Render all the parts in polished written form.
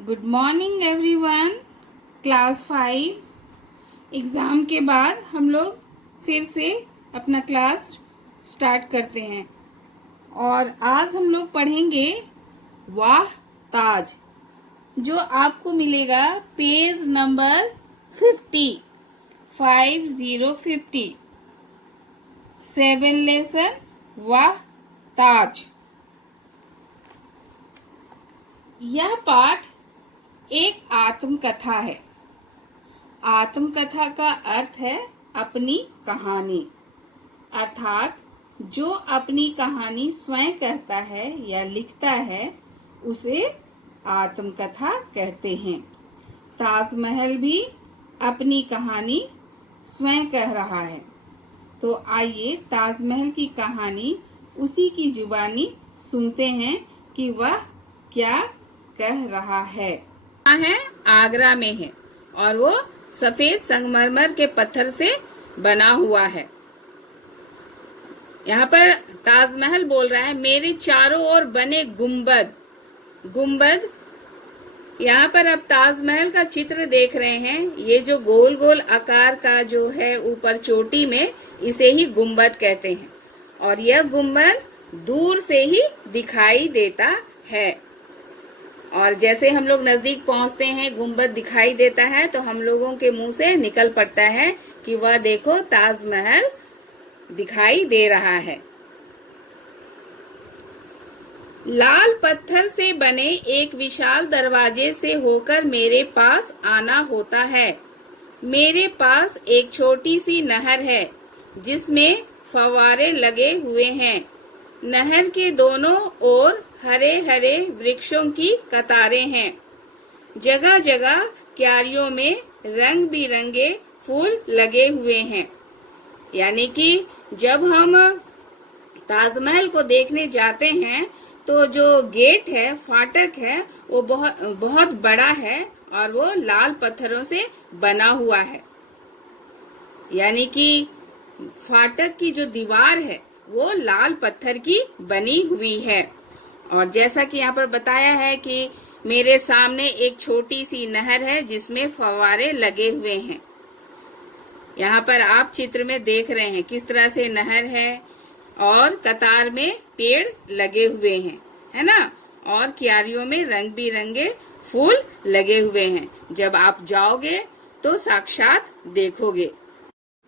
Good morning everyone. Class 5 exam के बाद हम लोग फिर से अपना क्लास स्टार्ट करते हैं और आज हम लोग पढ़ेंगे वाह ताज, जो आपको मिलेगा पेज नंबर 50 7 लेसन वाह ताज। यह पाठ एक आत्मकथा है। आत्मकथा का अर्थ है अपनी कहानी, अर्थात जो अपनी कहानी स्वयं कहता है या लिखता है उसे आत्मकथा कहते हैं। ताजमहल भी अपनी कहानी स्वयं कह रहा है, तो आइए ताजमहल की कहानी उसी की जुबानी सुनते हैं कि वह क्या कह रहा है। है आगरा में है और वो सफेद संगमरमर के पत्थर से बना हुआ है। यहाँ पर ताजमहल बोल रहा है, मेरे चारों ओर बने गुंबद। गुंबद, यहाँ पर आप ताजमहल का चित्र देख रहे हैं। ये जो गोल गोल आकार का जो है ऊपर चोटी में, इसे ही गुंबद कहते हैं और यह गुंबद दूर से ही दिखाई देता है। और जैसे हम लोग नजदीक पहुंचते हैं, गुंबद दिखाई देता है तो हम लोगों के मुंह से निकल पड़ता है कि वह देखो ताजमहल दिखाई दे रहा है। लाल पत्थर से बने एक विशाल दरवाजे से होकर मेरे पास आना होता है। मेरे पास एक छोटी सी नहर है जिसमें फव्वारे लगे हुए हैं। नहर के दोनों ओर हरे हरे वृक्षों की कतारें हैं। जगह जगह क्यारियों में रंग बिरंगे फूल लगे हुए हैं। यानी कि जब हम ताजमहल को देखने जाते हैं तो जो गेट है, फाटक है, वो बहुत बड़ा है और वो लाल पत्थरों से बना हुआ है। यानी कि फाटक की जो दीवार है वो लाल पत्थर की बनी हुई है। और जैसा कि यहाँ पर बताया है कि मेरे सामने एक छोटी सी नहर है जिसमें फव्वारे लगे हुए हैं। यहाँ पर आप चित्र में देख रहे हैं किस तरह से नहर है और कतार में पेड़ लगे हुए हैं, है ना। और क्यारियों में रंग बिरंगे फूल लगे हुए हैं। जब आप जाओगे तो साक्षात देखोगे।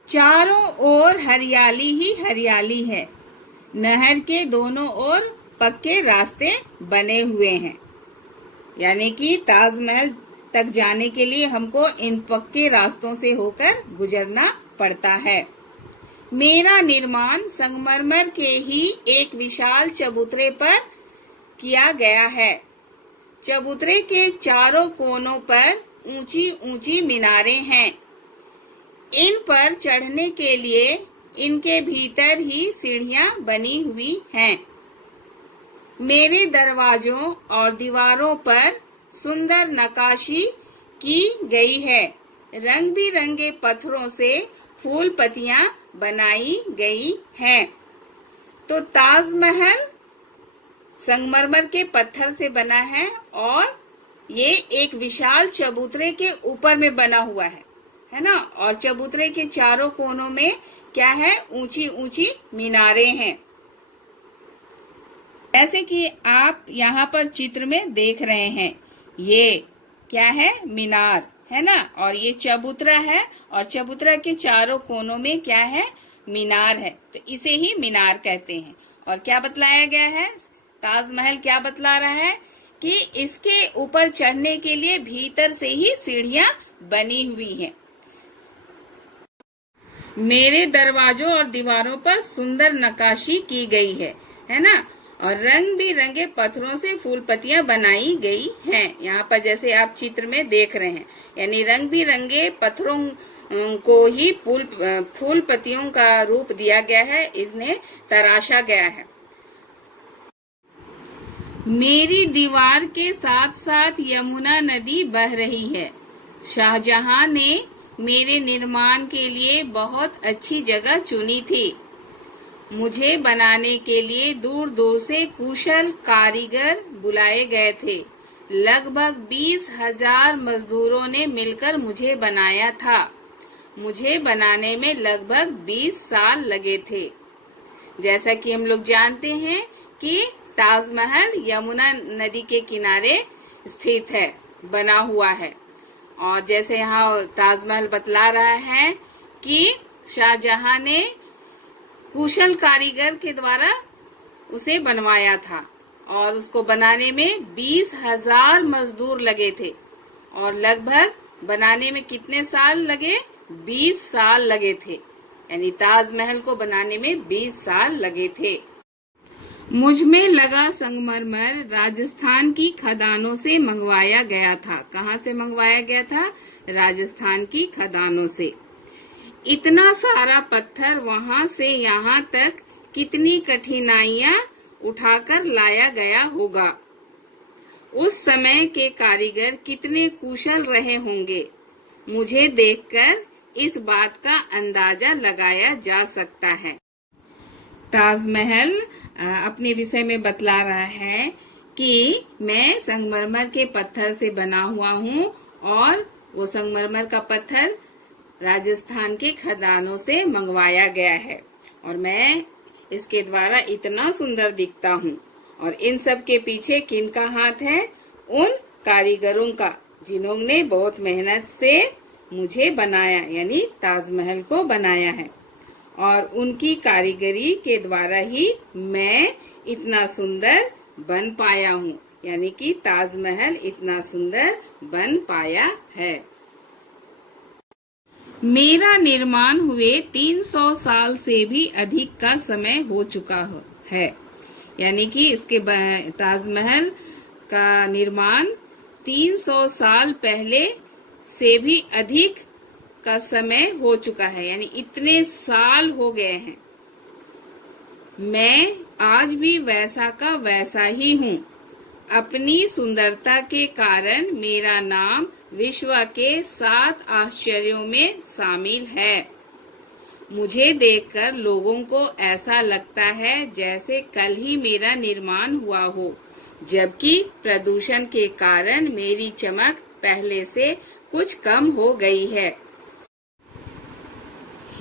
चारों ओर हरियाली ही हरियाली है। नहर के दोनों ओर पक्के रास्ते बने हुए हैं। यानी कि ताजमहल तक जाने के लिए हमको इन पक्के रास्तों से होकर गुजरना पड़ता है। मेरा निर्माण संगमरमर के ही एक विशाल चबूतरे पर किया गया है। चबूतरे के चारों कोनों पर ऊंची ऊंची मीनारें हैं। इन पर चढ़ने के लिए इनके भीतर ही सीढ़ियां बनी हुई हैं। मेरे दरवाजों और दीवारों पर सुंदर नक्काशी की गई है। रंग बिरंगे पत्थरों से फूल पत्तियां बनाई गई हैं। तो ताजमहल संगमरमर के पत्थर से बना है और ये एक विशाल चबूतरे के ऊपर में बना हुआ है ना। और चबूतरे के चारों कोनों में क्या है, ऊंची ऊंची मीनारें हैं। जैसे कि आप यहाँ पर चित्र में देख रहे हैं, ये क्या है, मीनार है ना। और ये चबूतरा है और चबूतरा के चारों कोनों में क्या है, मीनार है। तो इसे ही मीनार कहते हैं। और क्या बतलाया गया है, ताजमहल क्या बतला रहा है कि इसके ऊपर चढ़ने के लिए भीतर से ही सीढ़ियां बनी हुई हैं। मेरे दरवाजों और दीवारों पर सुंदर नक्काशी की गई है ना। और रंग बिरंगे पत्थरों से फूल पत्तियां बनाई गई हैं। यहाँ पर जैसे आप चित्र में देख रहे हैं, यानी रंग बिरंगे पत्थरों को ही फूल पत्तियों का रूप दिया गया है, इन्हें तराशा गया है। मेरी दीवार के साथ साथ यमुना नदी बह रही है। शाहजहां ने मेरे निर्माण के लिए बहुत अच्छी जगह चुनी थी। मुझे बनाने के लिए दूर दूर से कुशल कारीगर बुलाए गए थे, लगभग 20,000 मजदूरों ने मिलकर मुझे बनाया था। मुझे बनाने में लगभग 20 साल लगे थे। जैसा कि हम लोग जानते हैं कि ताजमहल यमुना नदी के किनारे स्थित है, बना हुआ है। और जैसे यहाँ ताजमहल बतला रहा है कि शाहजहां ने कुशल कारीगर के द्वारा उसे बनवाया था और उसको बनाने में 20,000 मजदूर लगे थे और लगभग बनाने में कितने साल लगे? 20 साल लगे थे। यानी ताजमहल को बनाने में 20 साल लगे थे। मुझ में लगा संगमरमर राजस्थान की खदानों से मंगवाया गया था। कहाँ से मंगवाया गया था? राजस्थान की खदानों से। इतना सारा पत्थर वहां से यहाँ तक कितनी कठिनाइयां उठाकर लाया गया होगा। उस समय के कारीगर कितने कुशल रहे होंगे। मुझे देखकर इस बात का अंदाजा लगाया जा सकता है। ताजमहल अपने विषय में बतला रहा है कि मैं संगमरमर के पत्थर से बना हुआ हूँ और वो संगमरमर का पत्थर राजस्थान के खदानों से मंगवाया गया है और मैं इसके द्वारा इतना सुंदर दिखता हूँ। और इन सब के पीछे किनका हाथ है? उन कारीगरों का, जिन्होंने बहुत मेहनत से मुझे बनाया, यानी ताजमहल को बनाया है। और उनकी कारीगरी के द्वारा ही मैं इतना सुंदर बन पाया हूँ, यानी कि ताजमहल इतना सुंदर बन पाया है। मेरा निर्माण हुए 300 साल से भी अधिक का समय हो चुका है। यानी कि इसके ताजमहल का निर्माण 300 साल पहले से भी अधिक का समय हो चुका है, यानी इतने साल हो गए हैं। मैं आज भी वैसा का वैसा ही हूँ। अपनी सुंदरता के कारण मेरा नाम विश्व के 7 आश्चर्यों में शामिल है। मुझे देखकर लोगों को ऐसा लगता है जैसे कल ही मेरा निर्माण हुआ हो, जबकि प्रदूषण के कारण मेरी चमक पहले से कुछ कम हो गई है।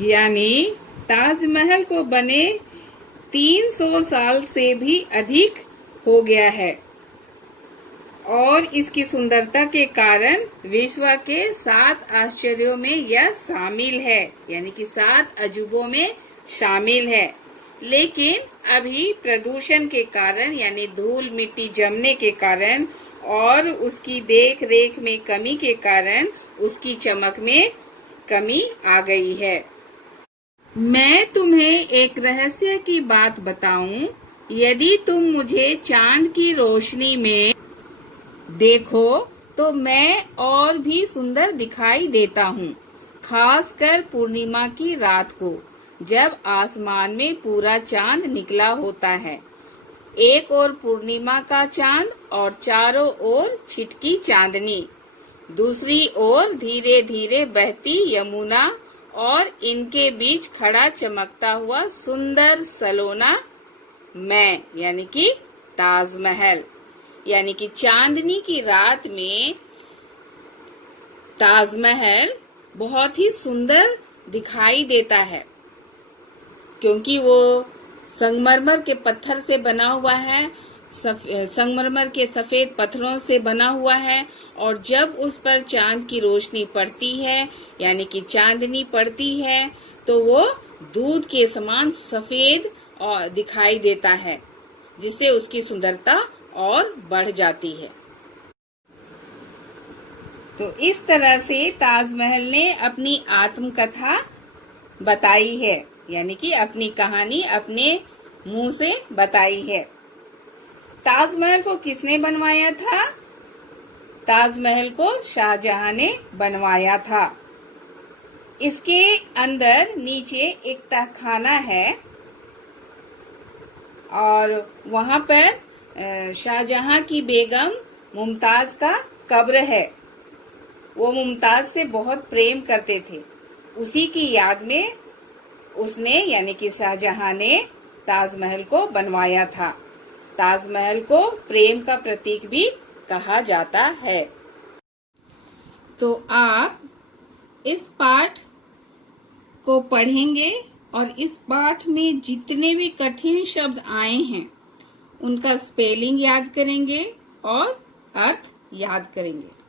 यानी ताजमहल को बने 300 साल से भी अधिक हो गया है और इसकी सुंदरता के कारण विश्व के 7 आश्चर्यों में यह शामिल है, यानी कि 7 अजूबों में शामिल है। लेकिन अभी प्रदूषण के कारण, यानी धूल मिट्टी जमने के कारण और उसकी देख रेख में कमी के कारण उसकी चमक में कमी आ गई है। मैं तुम्हें एक रहस्य की बात बताऊं। यदि तुम मुझे चांद की रोशनी में देखो तो मैं और भी सुंदर दिखाई देता हूँ, खासकर पूर्णिमा की रात को, जब आसमान में पूरा चांद निकला होता है। एक ओर पूर्णिमा का चांद और चारों ओर छिटकी चांदनी, दूसरी ओर धीरे धीरे बहती यमुना और इनके बीच खड़ा चमकता हुआ सुंदर सलोना मैं, यानी कि ताजमहल। यानी कि चांदनी की रात में ताजमहल बहुत ही सुंदर दिखाई देता है, क्योंकि वो संगमरमर के पत्थर से बना हुआ है, संगमरमर के सफेद पत्थरों से बना हुआ है। और जब उस पर चांद की रोशनी पड़ती है, यानी कि चांदनी पड़ती है, तो वो दूध के समान सफेद और दिखाई देता है, जिससे उसकी सुंदरता और बढ़ जाती है। तो इस तरह से ताजमहल ने अपनी आत्मकथा बताई है, यानी कि अपनी कहानी अपने मुंह से बताई है। ताजमहल को किसने बनवाया था? ताजमहल को शाहजहां ने बनवाया था। इसके अंदर नीचे एक तहखाना है और वहां पर शाहजहां की बेगम मुमताज का कब्र है। वो मुमताज से बहुत प्रेम करते थे। उसी की याद में उसने, यानी कि शाहजहां ने ताजमहल को बनवाया था। ताजमहल को प्रेम का प्रतीक भी कहा जाता है। तो आप इस पाठ को पढ़ेंगे और इस पाठ में जितने भी कठिन शब्द आए हैं उनका स्पेलिंग याद करेंगे और अर्थ याद करेंगे।